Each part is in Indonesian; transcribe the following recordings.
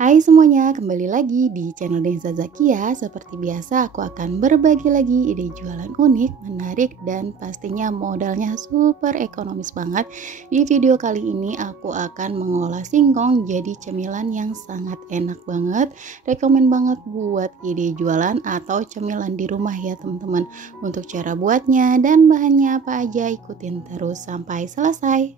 Hai semuanya, kembali lagi di channel Denza Zakia. Seperti biasa, aku akan berbagi lagi ide jualan unik, menarik, dan pastinya modalnya super ekonomis banget. Di video kali ini aku akan mengolah singkong jadi cemilan yang sangat enak banget. Rekomen banget buat ide jualan atau cemilan di rumah ya teman-teman. Untuk cara buatnya dan bahannya apa aja, ikutin terus sampai selesai.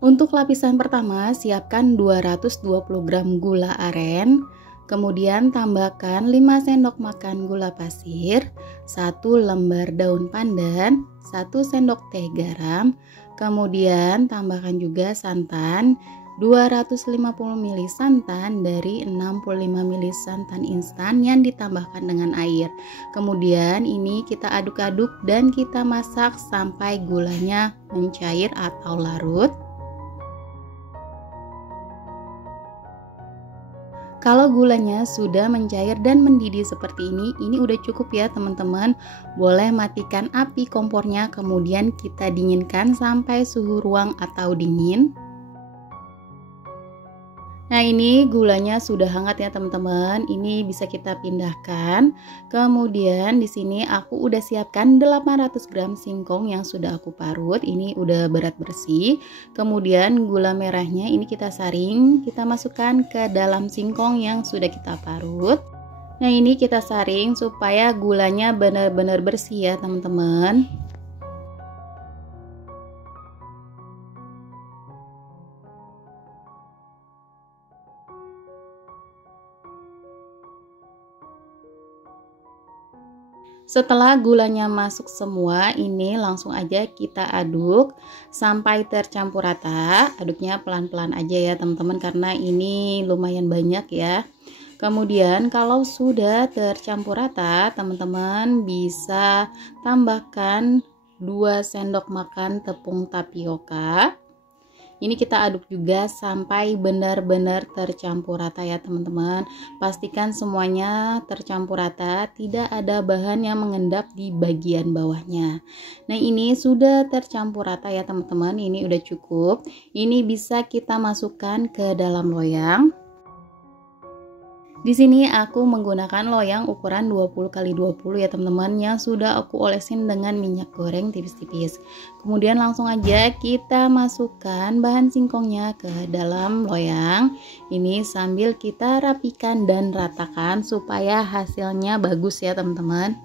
Untuk lapisan pertama, siapkan 220 gram gula aren, kemudian tambahkan 5 sendok makan gula pasir, 1 lembar daun pandan, 1 sendok teh garam, kemudian tambahkan juga santan, 250 ml santan dari 65 ml santan instan yang ditambahkan dengan air. Kemudian ini kita aduk-aduk dan kita masak sampai gulanya mencair atau larut. Kalau gulanya sudah mencair dan mendidih seperti ini udah cukup ya teman-teman. Boleh matikan api kompornya, kemudian kita dinginkan sampai suhu ruang atau dingin. Nah ini gulanya sudah hangat ya teman-teman. Ini bisa kita pindahkan. Kemudian di sini aku udah siapkan 800 gram singkong yang sudah aku parut. Ini udah berat bersih. Kemudian gula merahnya ini kita saring, kita masukkan ke dalam singkong yang sudah kita parut. Nah ini kita saring supaya gulanya benar-benar bersih ya teman-teman. Setelah gulanya masuk semua, ini langsung aja kita aduk sampai tercampur rata. Aduknya pelan-pelan aja ya teman-teman, karena ini lumayan banyak ya. Kemudian kalau sudah tercampur rata, teman-teman bisa tambahkan 2 sendok makan tepung tapioka. Ini kita aduk juga sampai benar-benar tercampur rata ya teman-teman. Pastikan semuanya tercampur rata, tidak ada bahan yang mengendap di bagian bawahnya. Nah ini sudah tercampur rata ya teman-teman, ini udah cukup. Ini bisa kita masukkan ke dalam loyang. Di sini aku menggunakan loyang ukuran 20 x 20 ya teman-teman, yang sudah aku olesin dengan minyak goreng tipis-tipis. Kemudian langsung aja kita masukkan bahan singkongnya ke dalam loyang. Ini sambil kita rapikan dan ratakan supaya hasilnya bagus ya teman-teman.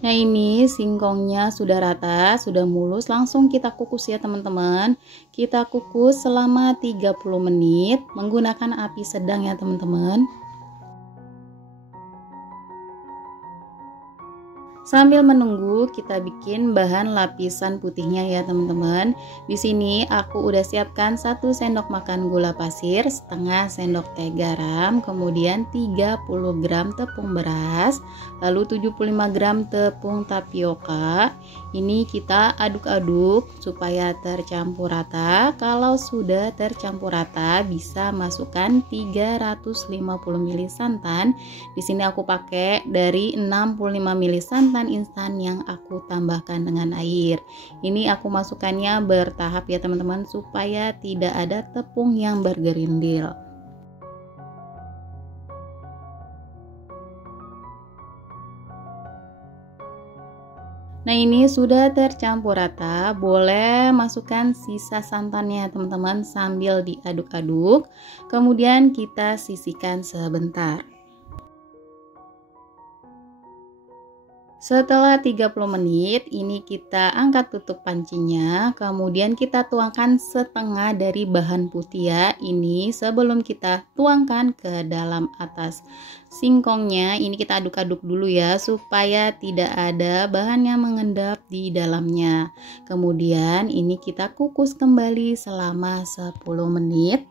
Nah ini singkongnya sudah rata, sudah mulus, langsung kita kukus ya teman-teman. Kita kukus selama 30 menit menggunakan api sedang ya teman-teman. Sambil menunggu kita bikin bahan lapisan putihnya ya teman-teman. Di sini aku udah siapkan 1 sendok makan gula pasir, setengah sendok teh garam, kemudian 30 gram tepung beras, lalu 75 gram tepung tapioka. Ini kita aduk-aduk supaya tercampur rata. Kalau sudah tercampur rata, bisa masukkan 350 ml santan. Di sini aku pakai dari 65 ml santan instan yang aku tambahkan dengan air. Ini aku masukkannya bertahap ya teman-teman, supaya tidak ada tepung yang bergerindil. Nah ini sudah tercampur rata, boleh masukkan sisa santannya teman-teman sambil diaduk-aduk. Kemudian kita sisihkan sebentar. Setelah 30 menit ini kita angkat tutup pancinya, kemudian kita tuangkan setengah dari bahan putih ya. Ini sebelum kita tuangkan ke dalam atas singkongnya, ini kita aduk-aduk dulu ya supaya tidak ada bahan yang mengendap di dalamnya. Kemudian ini kita kukus kembali selama 10 menit.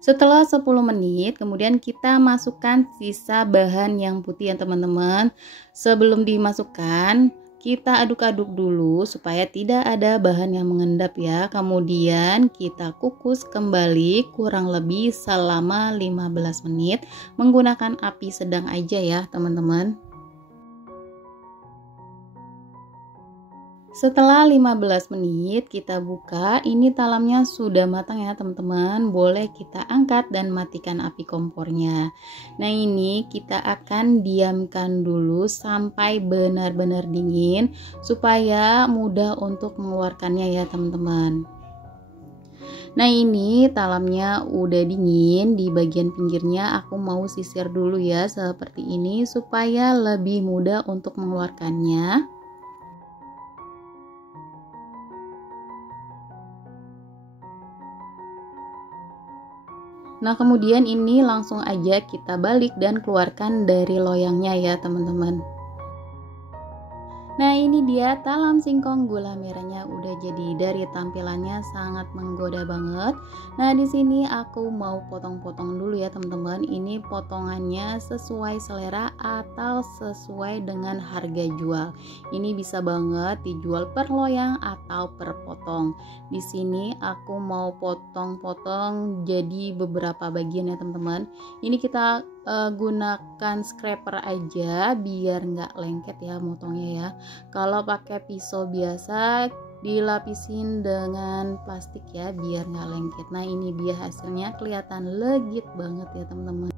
Setelah 10 menit, kemudian kita masukkan sisa bahan yang putih ya teman-teman. Sebelum dimasukkan, Kita aduk-aduk dulu supaya tidak ada bahan yang mengendap ya. Kemudian kita kukus kembali kurang lebih selama 15 menit menggunakan api sedang aja ya teman-teman. Setelah 15 menit kita buka, ini talamnya sudah matang ya teman-teman. Boleh kita angkat dan matikan api kompornya. Nah, ini kita akan diamkan dulu sampai benar-benar dingin supaya mudah untuk mengeluarkannya ya teman-teman. Nah, ini talamnya udah dingin. Di bagian pinggirnya aku mau sisir dulu ya seperti ini supaya lebih mudah untuk mengeluarkannya. Nah, kemudian ini langsung aja kita balik dan keluarkan dari loyangnya ya teman-teman. Nah, ini dia talam singkong gula merahnya udah jadi. Dari tampilannya sangat menggoda banget. Nah, di sini aku mau potong-potong dulu ya teman-teman. Ini potongannya sesuai selera atau sesuai dengan harga jual. Ini bisa banget dijual per loyang atau per potong. Di sini aku mau potong-potong jadi beberapa bagian ya teman-teman. Ini kita gunakan scraper aja biar nggak lengket ya motongnya ya. Kalau pakai pisau biasa dilapisin dengan plastik ya biar nggak lengket. Nah, ini dia hasilnya, kelihatan legit banget ya teman-teman.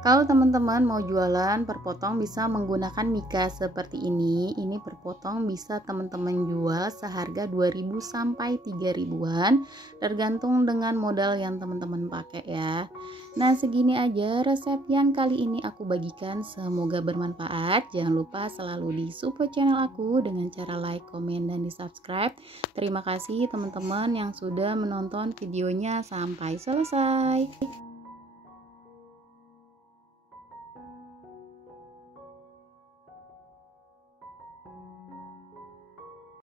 Kalau teman-teman mau jualan per potong bisa menggunakan mika seperti ini. Ini per potong bisa teman-teman jual seharga 2.000 sampai 3.000-an tergantung dengan modal yang teman-teman pakai ya. Nah, segini aja resep yang kali ini aku bagikan, semoga bermanfaat. Jangan lupa selalu di support channel aku dengan cara like, komen, dan di subscribe. Terima kasih teman-teman yang sudah menonton videonya sampai selesai.